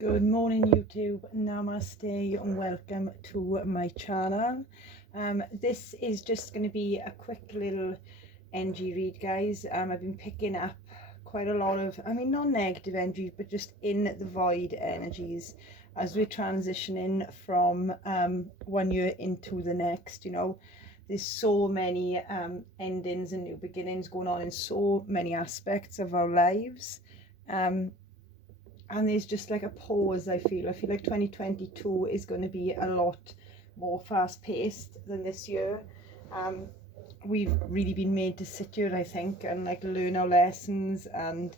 Good morning YouTube, namaste and welcome to my channel. This is just going to be a quick little energy read, guys. I've been picking up quite a lot of, not negative energies, but just in the void energies as we're transitioning from one year into the next. There's so many endings and new beginnings going on in so many aspects of our lives. And there's just like a pause. I feel like 2022 is going to be a lot more fast-paced than this year. We've really been made to sit here, I think, and like learn our lessons and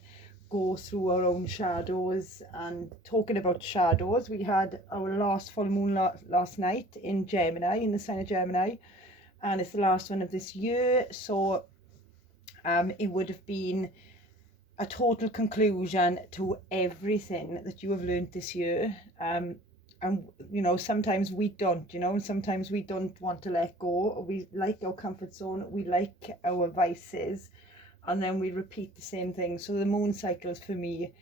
go through our own shadows. And talking about shadows, we had our last full moon last night in Gemini, in the sign of Gemini, and it's the last one of this year. So it would have been a total conclusion to everything that you have learned this year. And sometimes we don't, and sometimes we don't want to let go. We like our comfort zone, we like our vices, and then we repeat the same thing. So the moon cycles for me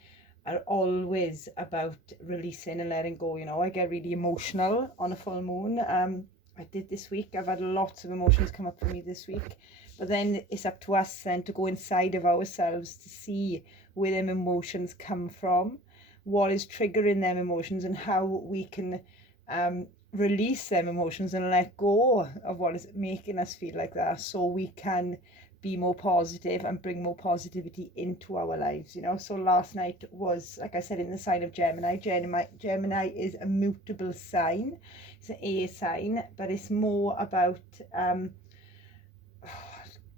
are always about releasing and letting go. I get really emotional on a full moon. I did this week. I've had lots of emotions come up for me this week, but then it's up to us then to go inside of ourselves to see where them emotions come from, what is triggering them emotions, and how we can release them emotions and let go of what is making us feel like that, so we can be more positive and bring more positivity into our lives. So last night was, like I said, in the sign of Gemini. Gemini is a mutable sign. It's an air sign, but it's more about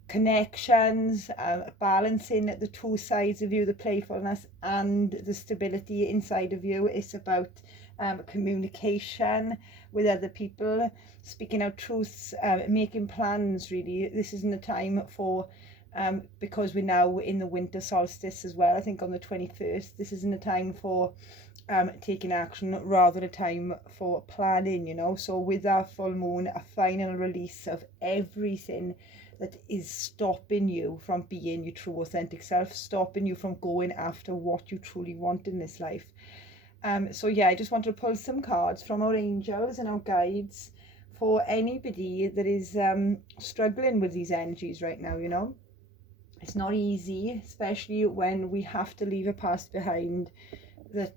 connections, balancing the two sides of you, the playfulness and the stability inside of you. It's about communication with other people, speaking out truths, making plans. Really, this isn't a time for because we're now in the winter solstice as well, I think on the 21st. This isn't a time for taking action, rather a time for planning. So with our full moon, a final release of everything that is stopping you from being your true authentic self, stopping you from going after what you truly want in this life. So yeah, I just want to pull some cards from our angels and our guides for anybody that is struggling with these energies right now. It's not easy, especially when we have to leave a past behind that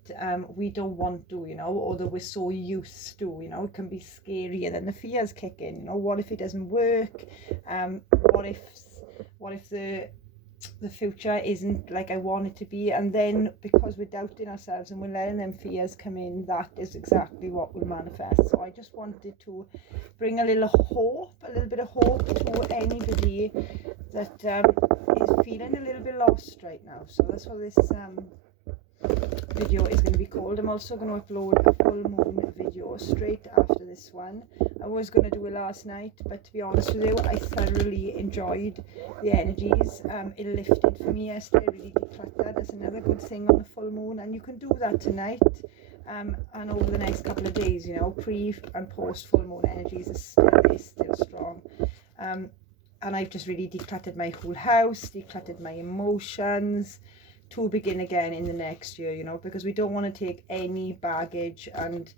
we don't want to, or that we're so used to. It can be scary, and then the fears kick in. What if it doesn't work? What if the future isn't like I want it to be? And then because we're doubting ourselves and we're letting them fears come in, that is exactly what will manifest. So I just wanted to bring a little bit of hope to anybody that is feeling a little bit lost right now. So that's what this video is going to be called. I'm also going to upload a full moon video straight after this one. I was going to do it last night, but to be honest with you, I thoroughly enjoyed the energies. It lifted for me yesterday, really decluttered. That's another good thing on the full moon, and you can do that tonight and over the next couple of days. Pre and post full moon energies is still strong. And I've just really decluttered my whole house, decluttered my emotions, to begin again in the next year, because we don't want to take any baggage. And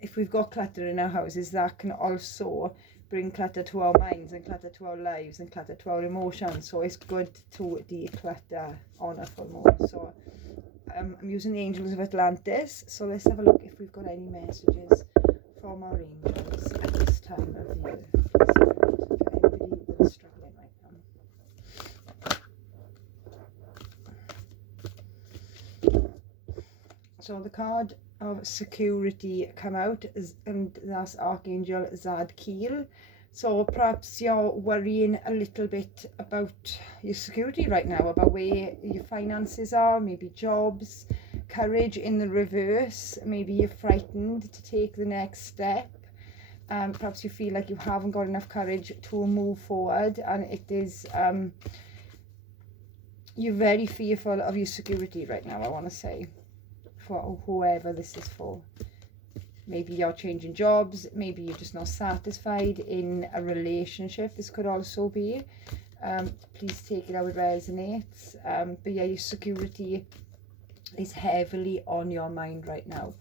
if we've got clutter in our houses, that can also bring clutter to our minds and clutter to our lives and clutter to our emotions. So it's good to declutter on a full moon. So I'm using the angels of Atlantis. So let's have a look if we've got any messages from our angels at this time of the year. For anybody that's struggling right now. So the card of security come out, and that's Archangel Zadkiel. So perhaps you're worrying a little bit about your security right now, about where your finances are, maybe jobs. Courage in the reverse. Maybe you're frightened to take the next step. Perhaps you feel like you haven't got enough courage to move forward, and it is you're very fearful of your security right now, I want to say, for whoever this is for. Maybe you're changing jobs, maybe you're just not satisfied in a relationship. This could also be. Please take it how it resonates. But yeah, your security is heavily on your mind right now.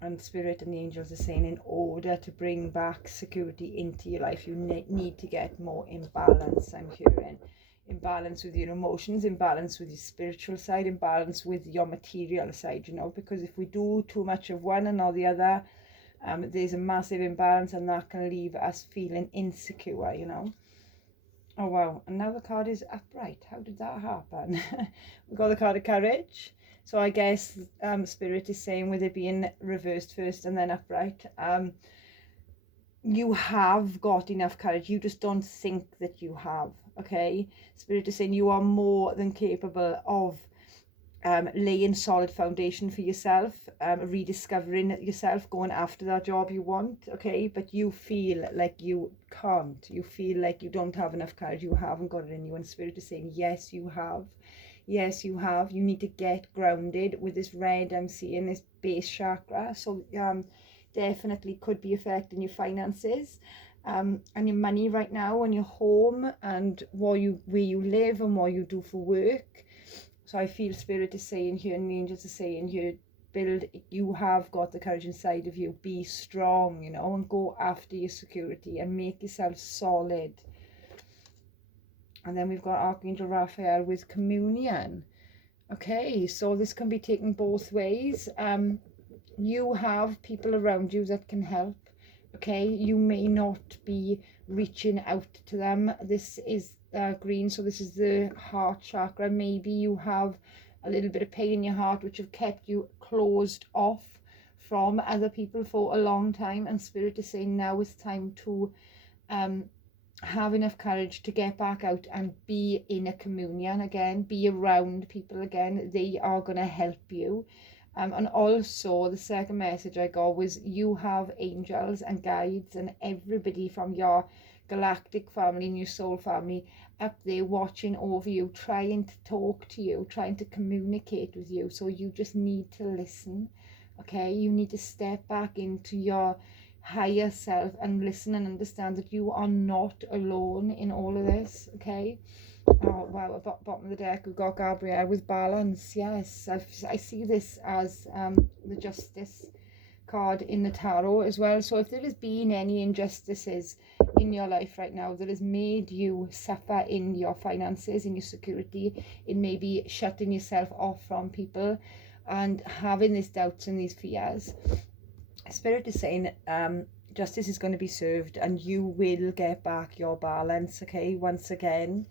And Spirit and the angels are saying, in order to bring back security into your life, you need to get more in balance. I'm hearing in balance with your emotions, in balance with your spiritual side, in balance with your material side, you know, because if we do too much of one and or the other, there's a massive imbalance, and that can leave us feeling insecure, you know. Oh wow, and now the card is upright. How did that happen? We got the card of courage. So I guess Spirit is saying, with it being reversed first and then upright, you have got enough courage. You just don't think that you have, okay? Spirit is saying you are more than capable of laying solid foundation for yourself, rediscovering yourself, going after that job you want, okay? But you feel like you can't. You feel like you don't have enough courage. You haven't got it in you. And Spirit is saying, yes, you have. Yes, you have. You need to get grounded with this red I'm seeing, this base chakra. So definitely could be affecting your finances and your money right now, and your home, and where you live and what you do for work. So I feel Spirit is saying here, and the angels are saying here, build, you have got the courage inside of you. Be strong, you know, and go after your security and make yourself solid. And then we've got Archangel Raphael with communion. Okay, so this can be taken both ways. You have people around you that can help. Okay, you may not be reaching out to them. This is green, so this is the heart chakra. Maybe you have a little bit of pain in your heart which have kept you closed off from other people for a long time, and Spirit is saying now it's time to have enough courage to get back out and be in a communion again, be around people again. They are going to help you. And also the second message I got was, you have angels and guides and everybody from your galactic family and your soul family up there watching over you, trying to talk to you, trying to communicate with you. So you just need to listen, okay? You need to step back into your higher self and listen and understand that you are not alone in all of this, okay? Oh wow, at the bottom of the deck we've got Gabrielle with balance. Yes, I see this as the Justice card in the tarot as well. So if there has been any injustices in your life right now that has made you suffer in your finances, in your security, in maybe shutting yourself off from people and having these doubts and these fears, Spirit is saying justice is going to be served and you will get back your balance, okay, once again.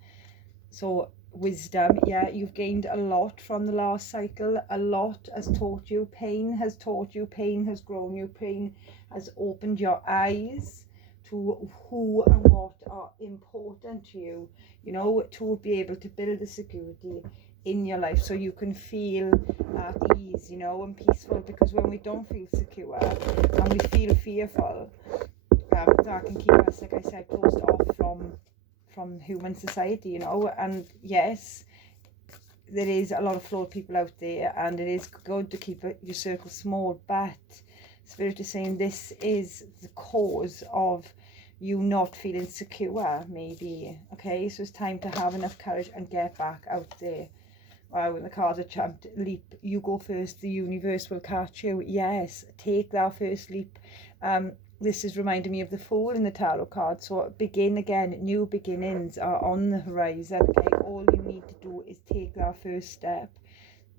So wisdom, yeah, you've gained a lot from the last cycle. A lot has taught you. Pain has taught you. Pain has grown you. Pain has opened your eyes to who and what are important to you, you know, to be able to build the security in your life so you can feel at ease, you know, and peaceful. Because when we don't feel secure and we feel fearful, that can keep us, like I said, closed off from human society, you know. And yes, there is a lot of flawed people out there, and it is good to keep your circle small, but Spirit is saying this is the cause of you not feeling secure, maybe, okay? So it's time to have enough courage and get back out there. Wow, when the cards are jumped, leap, you go first, the universe will catch you. Yes, take that first leap. This is reminding me of the Fool in the tarot card. So begin again, new beginnings are on the horizon, okay? All you need to do is take that first step.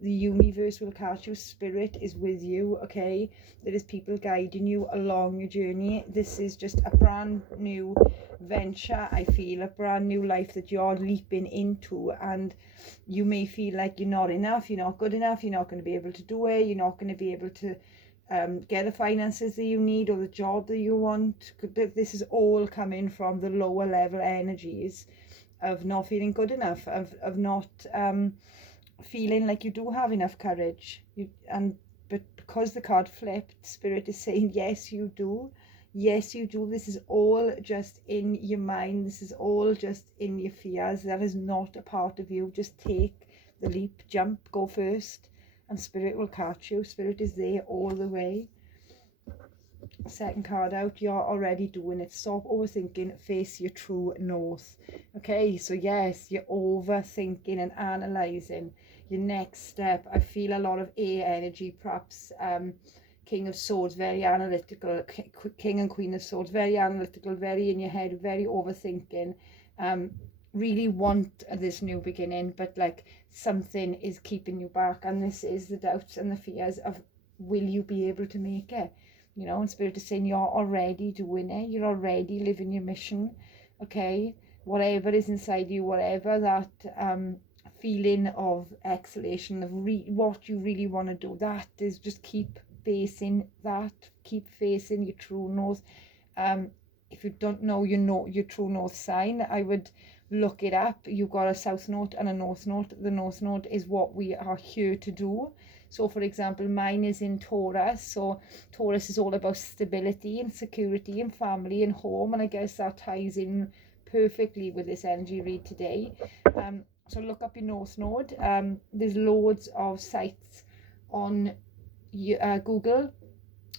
The universe will catch you. Spirit is with you, okay? There is people guiding you along your journey. This is just a brand new venture, I feel, a brand new life that you're leaping into, and you may feel like you're not enough, you're not good enough, you're not going to be able to do it, you're not going to be able to get the finances that you need or the job that you want. This is all coming from the lower level energies of not feeling good enough, of not feeling like you do have enough courage. But because the card flipped, Spirit is saying yes you do. Yes you do. This is all just in your mind. This is all just in your fears. That is not a part of you. Just take the leap, jump, go first, and Spirit will catch you. Spirit is there all the way. Second card out, you're already doing it. Stop overthinking, face your true north. Okay, so yes, you're overthinking and analysing your next step. I feel a lot of air energy, perhaps King of Swords, very analytical, King and Queen of Swords, very analytical, very in your head, very overthinking. Really want this new beginning, but like something is keeping you back, and this is the doubts and the fears of, will you be able to make it? You know, and Spirit is saying you're already doing it, you're already living your mission. Okay, whatever is inside you, whatever that feeling of exhalation of what you really want to do, that is, just keep facing that, keep facing your true north. If you don't know your true north sign, I would look it up. You've got a south node and a north node. The north node is what we are here to do. So for example, mine is in Taurus, so Taurus is all about stability and security and family and home, and I guess that ties in perfectly with this energy read today. So look up your north node. There's loads of sites on Google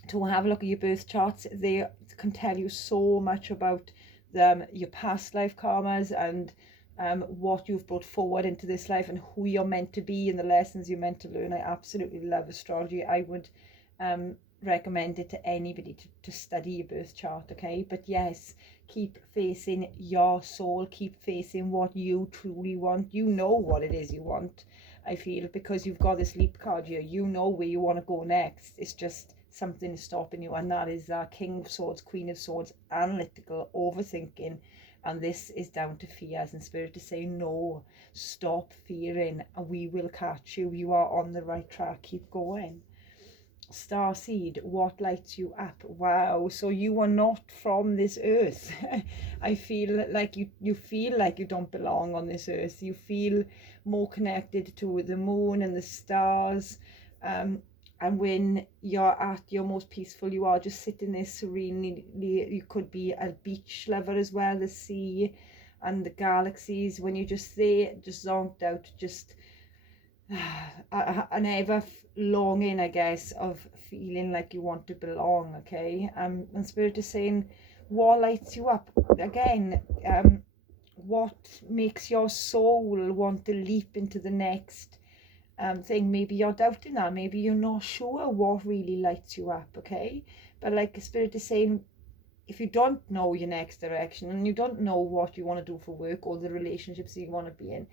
to have a look at your birth charts. They can tell you so much about your past life karmas and what you've brought forward into this life and who you're meant to be and the lessons you're meant to learn. I absolutely love astrology. I would recommend it to anybody to study your birth chart. Okay, but yes, keep facing your soul, keep facing what you truly want. You know what it is you want, I feel, because you've got this leap card here. You know where you want to go next. It's just something is stopping you, and that is King of Swords, Queen of Swords, analytical, overthinking. And this is down to fears, and Spirit is saying no, stop fearing, and we will catch you. You are on the right track, keep going. Starseed, what lights you up? Wow, so you are not from this earth. I feel like you feel like you don't belong on this earth. You feel more connected to the moon and the stars, and when you're at your most peaceful, you are just sitting there serenely. You could be a beach lover as well, the sea and the galaxies, when you're just there, just zonked out, just an ever longing, I guess, of feeling like you want to belong. Okay, and Spirit is saying, what lights you up? Again, what makes your soul want to leap into the next thing? Maybe you're doubting that, maybe you're not sure what really lights you up. Okay, but like Spirit is saying, if you don't know your next direction and you don't know what you want to do for work or the relationships you want to be in,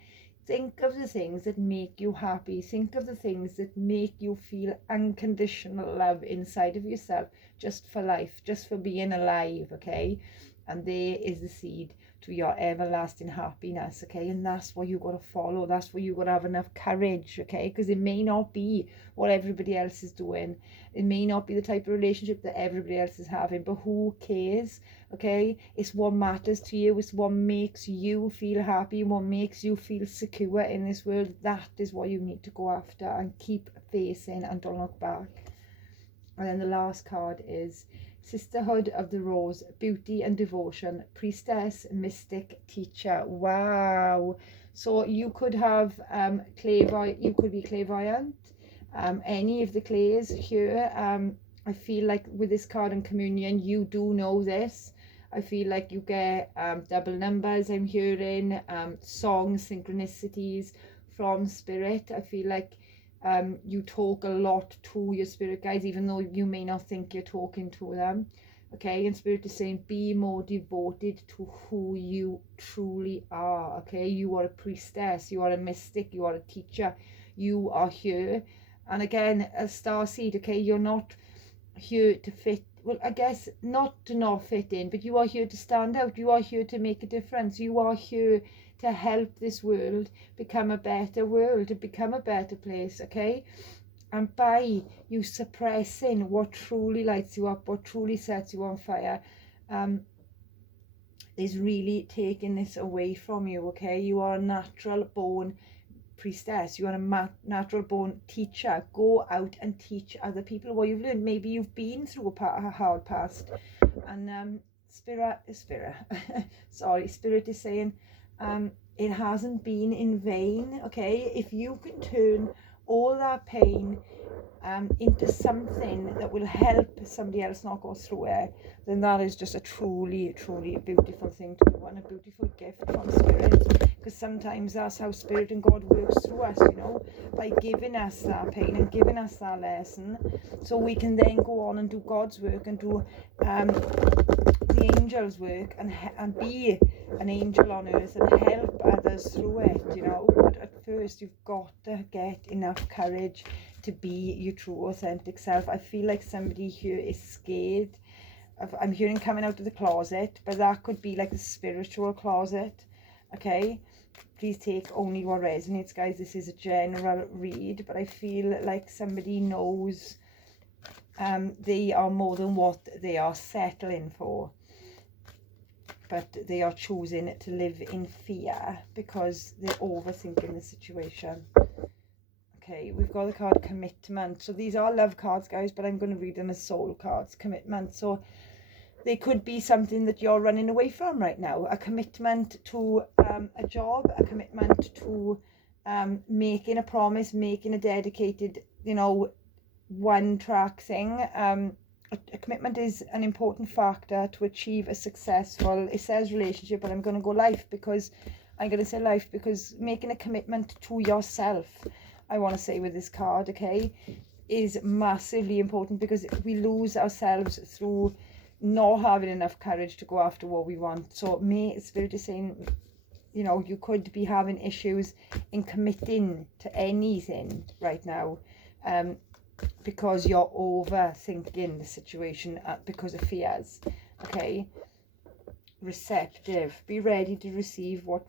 think of the things that make you happy. Think of the things that make you feel unconditional love inside of yourself, just for life, just for being alive. Okay, and there is the seed to your everlasting happiness. Okay, and that's what you got to follow. That's what you got to have enough courage. Okay, because it may not be what everybody else is doing. It may not be the type of relationship that everybody else is having, but who cares? Okay, it's what matters to you. It's what makes you feel happy, what makes you feel secure in this world. That is what you need to go after, and keep facing and don't look back. And then the last card is Sisterhood of the Rose, beauty and devotion, priestess, mystic, teacher. Wow. So you could have you could be clairvoyant, any of the clays here. I feel like with this card and communion, you do know this. I feel like you get double numbers. I'm hearing songs, synchronicities from Spirit. I feel like you talk a lot to your spirit guides, even though you may not think you're talking to them. Okay, and Spirit is saying, be more devoted to who you truly are. Okay, you are a priestess, you are a mystic, you are a teacher, you are here. And again, a starseed, okay, you're not here to fit, well, I guess not to not fit in, but you are here to stand out. You are here to make a difference. You are here to help this world become a better world, to become a better place. Okay, and by you suppressing what truly lights you up, what truly sets you on fire, is really taking this away from you. Okay, you are a natural born priestess, you are a natural born teacher. Go out and teach other people what you've learned. Maybe you've been through a hard past, and spirit is saying it hasn't been in vain. Okay, if you can turn all that pain into something that will help somebody else not go through it, then that is just a truly beautiful thing to do, and a beautiful gift from Spirit, because sometimes that's how Spirit and God works through us, you know, by giving us that pain and giving us that lesson, so we can then go on and do God's work and do the angels' work, and be an angel on earth and help others through it, you know. But at first you've got to get enough courage to be your true authentic self. I feel like somebody here is scared. I'm hearing coming out of the closet, but that could be like the spiritual closet, okay? Please take only what resonates, guys. This is a general read, but I feel like somebody knows they are more than what they are settling for, but they are choosing to live in fear because they're overthinking the situation. Okay, we've got the card Commitment. So these are love cards, guys, but I'm going to read them as soul cards. Commitment. So they could be something that you're running away from right now. A commitment to a job, a commitment to making a promise, making a dedicated, you know, one-track thing. A commitment is an important factor to achieve a successful, it says relationship, but I'm going to go life, because I'm going to say life, because making a commitment to yourself, I want to say with this card, okay, is massively important, because we lose ourselves through not having enough courage to go after what we want. So Spirit is saying, you know, you could be having issues in committing to anything right now, because you're overthinking the situation because of fears. Okay, receptive, be ready to receive what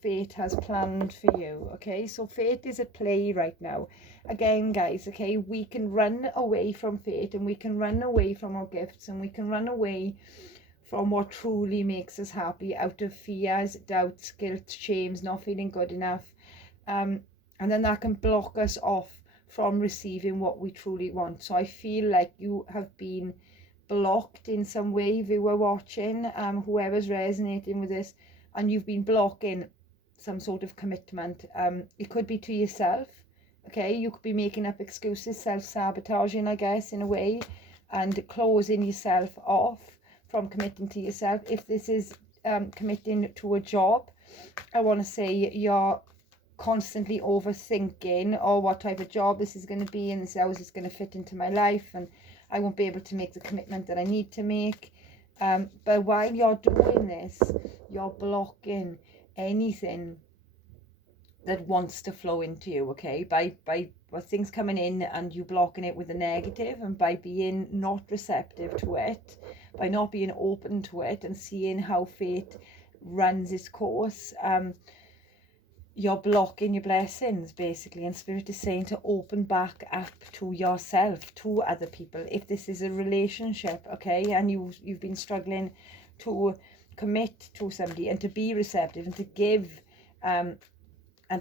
fate has planned for you. Okay, so fate is at play right now. Again, guys, okay, we can run away from fate, and we can run away from our gifts, and we can run away from what truly makes us happy out of fears, doubts, guilt, shames, not feeling good enough, and then that can block us off from receiving what we truly want. So I feel like you have been blocked in some way, viewer watching, whoever's resonating with this, and you've been blocking some sort of commitment. It could be to yourself, okay? You could be making up excuses, self-sabotaging, I guess, in a way, and closing yourself off from committing to yourself. If this is committing to a job, I want to say you're constantly overthinking, or what type of job this is going to be, and this how is this going to fit into my life, and I won't be able to make the commitment that I need to make. But while you're doing this, you're blocking anything that wants to flow into you, okay? By things coming in and you blocking it with a negative, and by being not receptive to it, by not being open to it and seeing how fate runs its course, you're blocking your blessings, basically. And Spirit is saying to open back up to yourself, to other people. If this is a relationship, okay, and you've been struggling to commit to somebody and to be receptive and to give and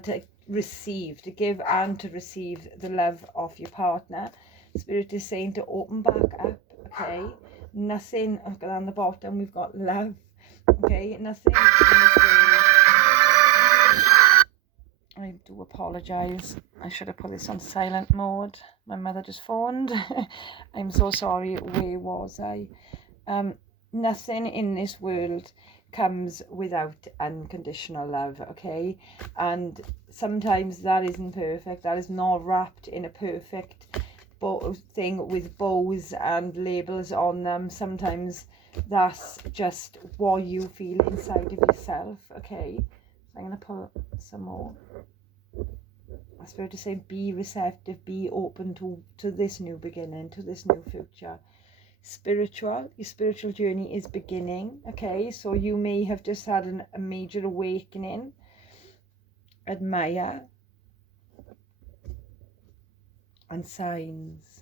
to receive, to give and to receive the love of your partner, Spirit is saying to open back up, okay? Nothing, on the bottom we've got love, okay? Nothing in this world. I do apologise. I should have put this on silent mode. My mother just phoned. I'm so sorry. Where was I? Nothing in this world comes without unconditional love, okay? And sometimes that isn't perfect. That is not wrapped in a perfect thing with bows and labels on them. Sometimes that's just what you feel inside of yourself, okay? I'm going to put some more. I Spirit to say, be receptive, be open to this new beginning, to this new future. Spiritual, your spiritual journey is beginning, okay? So you may have just had a major awakening. Admire. And signs.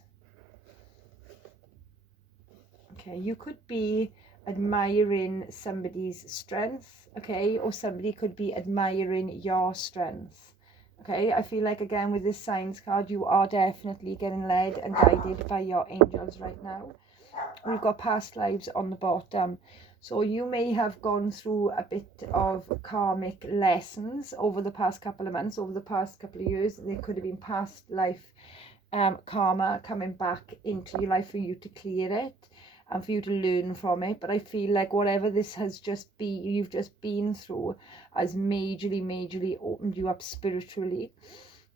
Okay, you could be admiring somebody's strength, okay, or somebody could be admiring your strength, okay? I feel like, again, with this signs card, you are definitely getting led and guided by your angels right now. We've got past lives on the bottom, so you may have gone through a bit of karmic lessons over the past couple of months, over the past couple of years. There could have been past life karma coming back into your life for you to clear it and for you to learn from it. But I feel like whatever this has just been, you've just been through, has majorly opened you up spiritually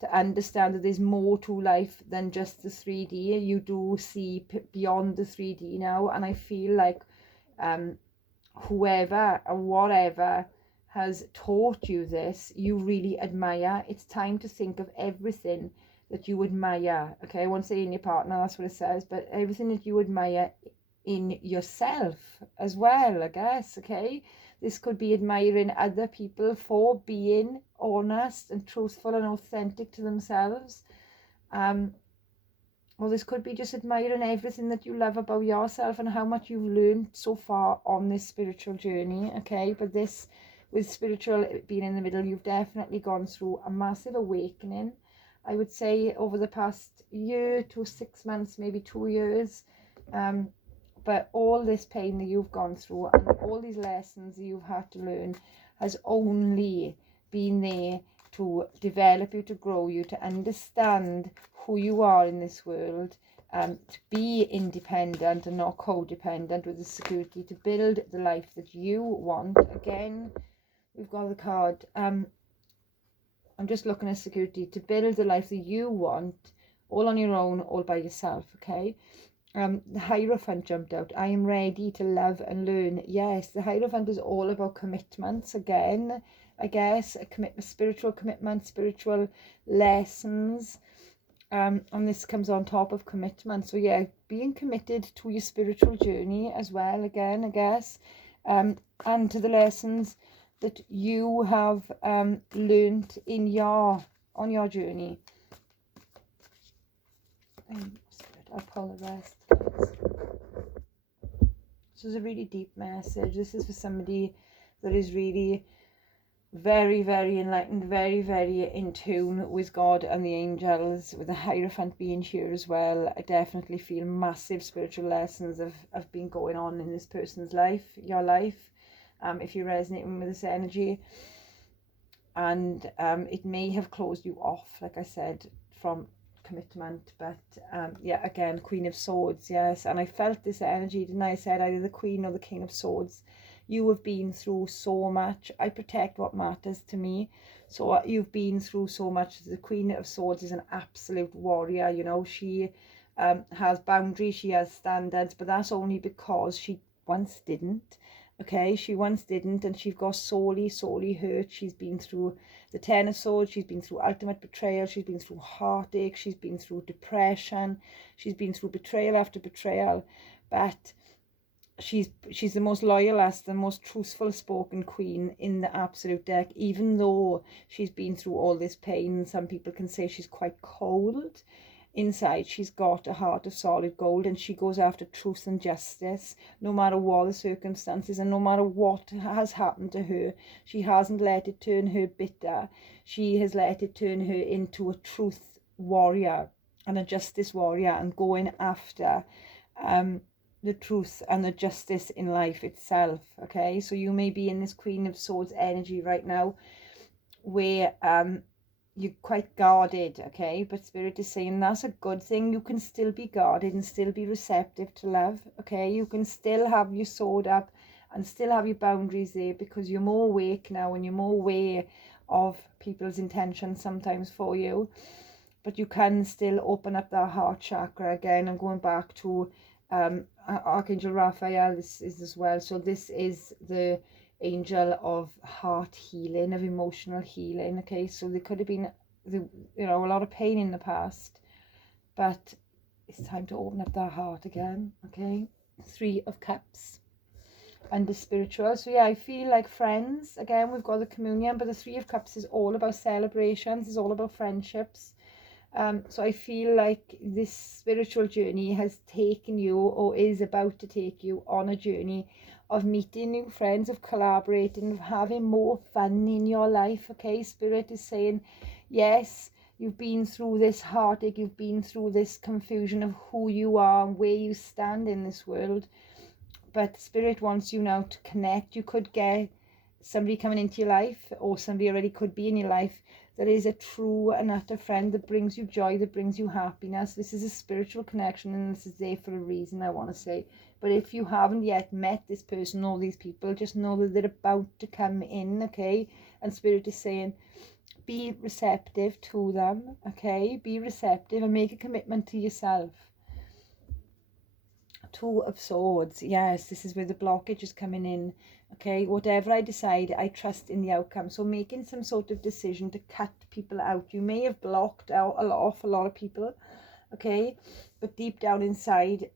to understand that there's more to life than just the 3D. You do see beyond the 3D now, and I feel like whoever or whatever has taught you this, you really admire. It's time to think of everything that you admire. Okay, I won't say in your partner, that's what it says, but everything that you admire in yourself as well, I guess. Okay, this could be admiring other people for being honest and truthful and authentic to themselves, or this could be just admiring everything that you love about yourself and how much you've learned so far on this spiritual journey. Okay, but this, with spiritual being in the middle, you've definitely gone through a massive awakening, I would say, over the past year to 6 months, maybe 2 years. But all this pain that you've gone through and all these lessons that you've had to learn has only been there to develop you, to grow you, to understand who you are in this world, to be independent and not codependent with the security, to build the life that you want. Again, we've got the card. I'm just looking at security, to build the life that you want, all on your own, all by yourself. Okay. The Hierophant jumped out. I am ready to love and learn. Yes, the Hierophant is all about commitments again, I guess, a commitment, spiritual commitment, spiritual lessons. And this comes on top of commitment. So yeah, being committed to your spiritual journey as well, again, I guess, and to the lessons that you have learned on your journey. I'll pull the rest, guys. This is a really deep message. This is for somebody that is really very enlightened, very in tune with God and the angels, with the Hierophant being here as well. I definitely feel massive spiritual lessons have been going on in this person's life, your life, if you're resonating with this energy. And it may have closed you off, like I said, from commitment, but yeah, again, Queen of Swords, yes. And I felt this energy, didn't I? Said either the Queen or the King of Swords. You have been through so much. I protect what matters to me, so you've been through so much. The Queen of Swords is an absolute warrior, you know. She has boundaries, she has standards, but that's only because she once didn't. Okay, she once didn't, and she got sorely hurt. She's been through the Ten of Swords, she's been through ultimate betrayal, she's been through heartache, she's been through depression, she's been through betrayal after betrayal, but she's the most loyalist, the most truthful spoken queen in the absolute deck. Even though she's been through all this pain, some people can say she's quite cold. Inside, she's got a heart of solid gold, and she goes after truth and justice, no matter what the circumstances and no matter what has happened to her. She hasn't let it turn her bitter. She has let it turn her into a truth warrior and a justice warrior, and going after the truth and the justice in life itself. Okay, so you may be in this Queen of Swords energy right now, where you're quite guarded, okay, but Spirit is saying that's a good thing. You can still be guarded and still be receptive to love, okay. You can still have your sword up and still have your boundaries there, because you're more awake now and you're more aware of people's intentions sometimes for you. But you can still open up that heart chakra again. I'm going back to Archangel Raphael. This is as well. So this is the angel of heart healing, of emotional healing. Okay, so there could have been a lot of pain in the past, but it's time to open up that heart again. Okay, 3 of Cups under spiritual. So yeah, I feel like friends again. We've got the communion, but the 3 of Cups is all about celebrations, it's all about friendships. So I feel like this spiritual journey has taken you, or is about to take you, on a journey of meeting new friends, of collaborating, of having more fun in your life. Okay, Spirit is saying, yes, you've been through this heartache, you've been through this confusion of who you are and where you stand in this world, but Spirit wants you now to connect. You could get somebody coming into your life, or somebody already could be in your life, there is a true and utter friend that brings you joy, that brings you happiness. This is a spiritual connection, and this is there for a reason, I want to say. But if you haven't yet met this person or these people, just know that they're about to come in, okay? And Spirit is saying, be receptive to them, okay? Be receptive and make a commitment to yourself. Two of Swords, yes, this is where the blockage is coming in, okay? Whatever I decide, I trust in the outcome. So making some sort of decision to cut people out. You may have blocked out a lot of people, okay? But deep down inside,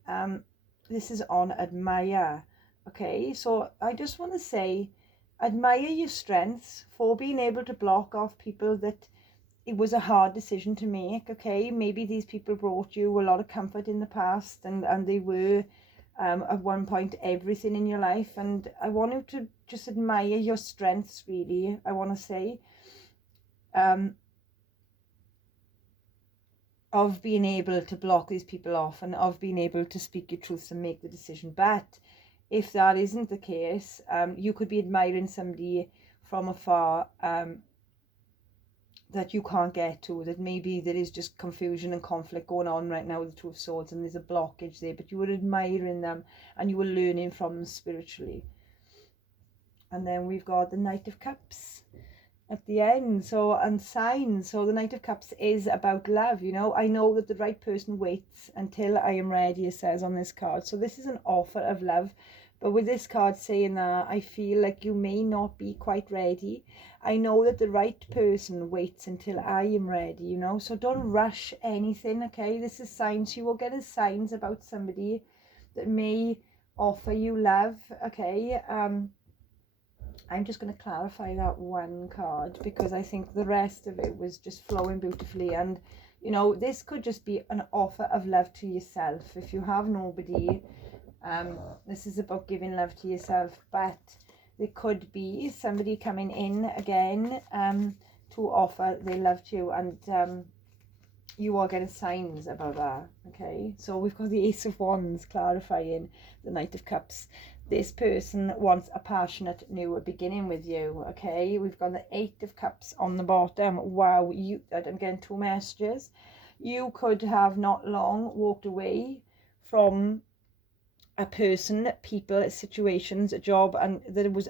this is on admire, okay? So I just want to say, admire your strengths for being able to block off people that it was a hard decision to make, okay? Maybe these people brought you a lot of comfort in the past, and they were at one point everything in your life, and I want you to just admire your strengths, really, I want to say, of being able to block these people off, and of being able to speak your truths and make the decision. But if that isn't the case, you could be admiring somebody from afar, that you can't get to, that maybe there is just confusion and conflict going on right now with the Two of Swords, and there's a blockage there, but you were admiring them and you were learning from them spiritually. And then we've got the Knight of Cups at the end, so, and signs. So the Knight of Cups is about love, you know. I know that the right person waits until I am ready, it says on this card. So this is an offer of love. But with this card saying that, I feel like you may not be quite ready. I know that the right person waits until I am ready, you know. So don't rush anything, okay? This is signs. You will get signs about somebody that may offer you love, okay? I'm just going to clarify that one card, because I think the rest of it was just flowing beautifully. And, you know, this could just be an offer of love to yourself. If you have nobody, this is about giving love to yourself, but there could be somebody coming in again to offer their love to you, and you are getting signs about that, okay? So we've got the Ace of Wands clarifying the Knight of Cups. This person wants a passionate new beginning with you, okay? We've got the Eight of Cups on the bottom. Wow, I'm getting two messages. You could have not long walked away from a person, people, situations, a job, and that was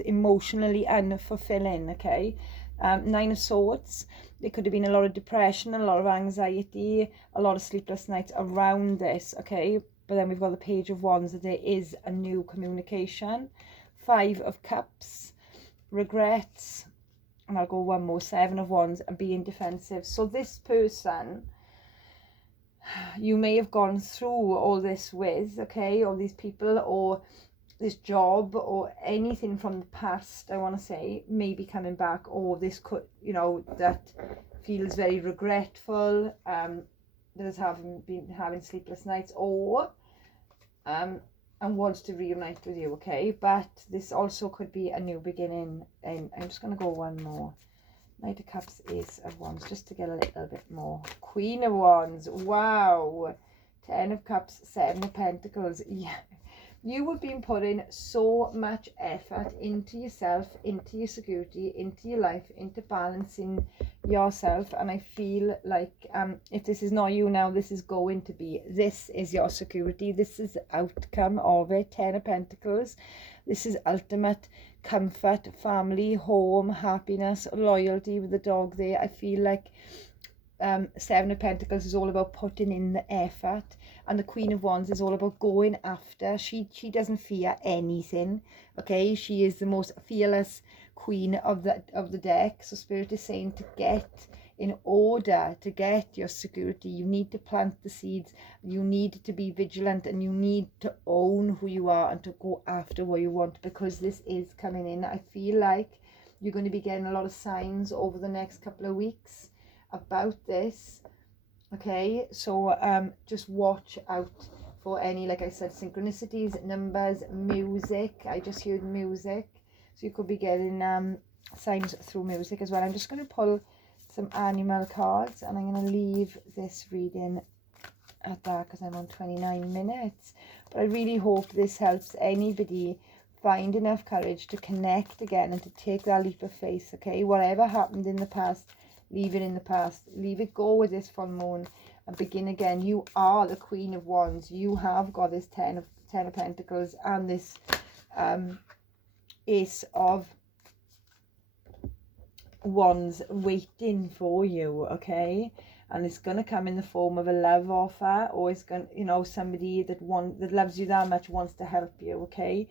emotionally unfulfilling, okay? Nine of Swords. There could have been a lot of depression, a lot of anxiety, a lot of sleepless nights around this, okay? But then we've got the Page of Wands, that there is a new communication. Five of Cups, regrets, and I'll go one more, Seven of Wands, and being defensive. So this person, you may have gone through all this with, okay, all these people, or this job, or anything from the past, I want to say, may be coming back, or this could, you know, that feels very regretful, that is having sleepless nights, or and wants to reunite with you, okay? But this also could be a new beginning. And I'm just going to go one more. Knight of Cups, Ace of Wands, just to get a little bit more. Queen of Wands, wow. 10 of Cups, 7 of Pentacles. Yeah, you have been putting so much effort into yourself, into your security, into your life, into balancing yourself. And I feel like if this is not you now, this is going to be. This is your security. This is the outcome of it. 10 of Pentacles. This is ultimate comfort, family, home, happiness, loyalty with the dog there. I feel like 7 of Pentacles is all about putting in the effort, and the Queen of Wands is all about going after. She doesn't fear anything, okay? She is the most fearless queen of the deck. So Spirit is saying, to get in order to get your security, you need to plant the seeds, you need to be vigilant, and you need to own who you are and to go after what you want, because this is coming in. I feel like you're going to be getting a lot of signs over the next couple of weeks about this, okay? So just watch out for any, like I said, synchronicities, numbers, music. I just heard music, so you could be getting signs through music as well. I'm just going to pull some animal cards, and I'm going to leave this reading at that because I'm on 29 minutes. But I really hope this helps anybody find enough courage to connect again and to take that leap of faith, okay? Whatever happened in the past, leave it in the past. Leave it go with this full moon and begin again. You are the Queen of Wands. You have got this Ten of Pentacles and this Ace of Wands waiting for you, okay? And it's going to come in the form of a love offer, or it's going to, you know, somebody that loves you that much wants to help you, okay?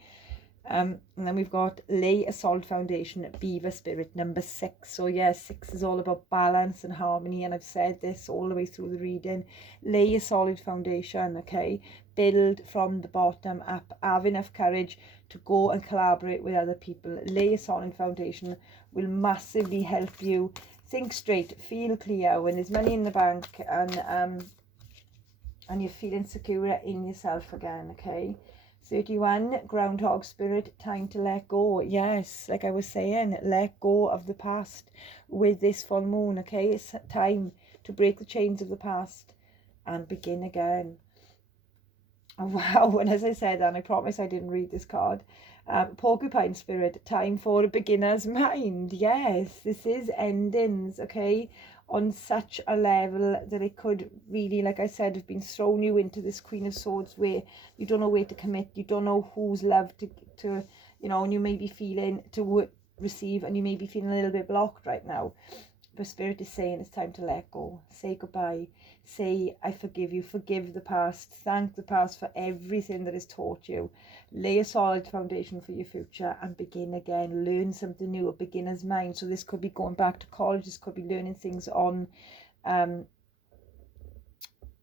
And then we've got lay a solid foundation, Beaver Spirit, number 6. So yeah, 6 is all about balance and harmony, and I've said this all the way through the reading. Lay a solid foundation, okay? Build from the bottom up. Have enough courage to go and collaborate with other people. Lay a solid foundation will massively help you think straight, feel clear when there's money in the bank, and you're feeling secure in yourself again, okay? 31, Groundhog Spirit, time to let go. Yes, like I was saying, let go of the past with this full moon, okay? It's time to break the chains of the past and begin again. Oh, wow, and as I said, and I promise I didn't read this card, Porcupine Spirit, time for a beginner's mind. Yes, this is endings, okay, on such a level that it could really, like I said, have been thrown you into this Queen of Swords where you don't know where to commit, you don't know whose love to you know, and you may be feeling to receive, and you may be feeling a little bit blocked right now. But Spirit is saying it's time to let go. Say goodbye. Say, I forgive you. Forgive the past. Thank the past for everything that has taught you. Lay a solid foundation for your future and begin again. Learn something new, a beginner's mind. So this could be going back to college. This could be learning things on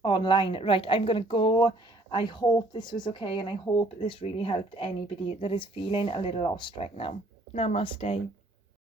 online. Right, I'm going to go. I hope this was okay, and I hope this really helped anybody that is feeling a little lost right now. Namaste.